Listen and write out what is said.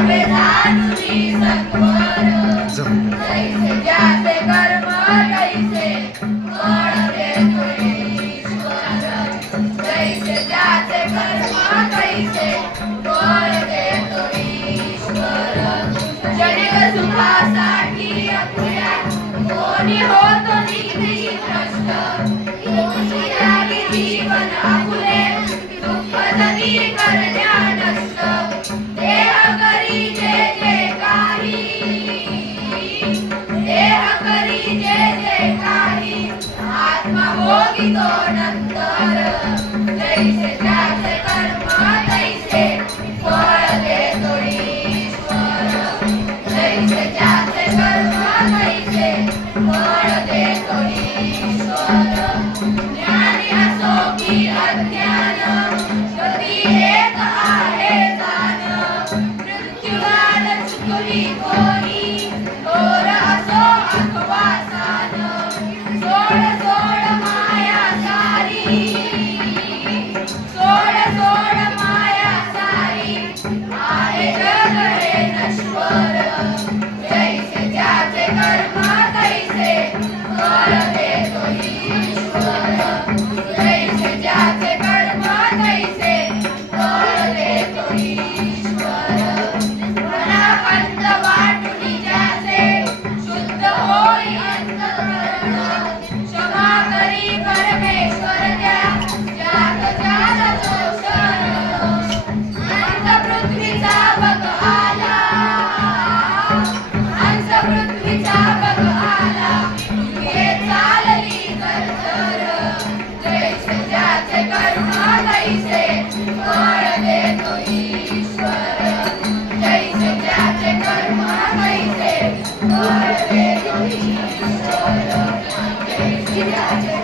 घ्यावे जाणूनी सत्वर जैसे ज्याचे कर्म तैसे फळ देतो ईश्वर जैसे ज्याचे कर्म तैसे फळ देतो ईश्वर क्षणिक सुखासाठी अपुऱ्या कोणी होतो निधी भ्रष्ट कोणी त्यागी जीवन आपुले दुःख जगी करण्या नष्ट देह करी जे जे काही देह करी जे जे काही आत्मा भोगितो नंतर जैसे ज्याचे कर्म तैसे फळ देतो ईश्वर जैसे ज्याचे कर्म तैसे फळ देतो ईश्वर ज्ञानी असो की अज्ञान कधी एक आहे जाण मृत्यूगान चुकवी कोणी थोर असो अथवा सान सोड सोड माया सारी सोड सोड माया सारी आहे जग हे नश्वर जैसे ज्याचे कर्म तैसे फळ देतो ईश्वर जैसे ज्याचे कर्म तैसे फळ देतो ईश्वर मनापंत वाटुनी ज्याचे शुद्ध होई अंतःकरण क्षमा करी परमेश्वर त्या ज्यात ज्याला शोषण अंत पृथ्वीचा बघ आला हंस पृथ्वीचा बघ आला हे चालली तरतर जैसे ज्याचे कर्म तैसे फळ देतो ईश्वर जैसे ज्याचे कर्म तैसे फळ देतो ईश्वर जैसे ज्याचे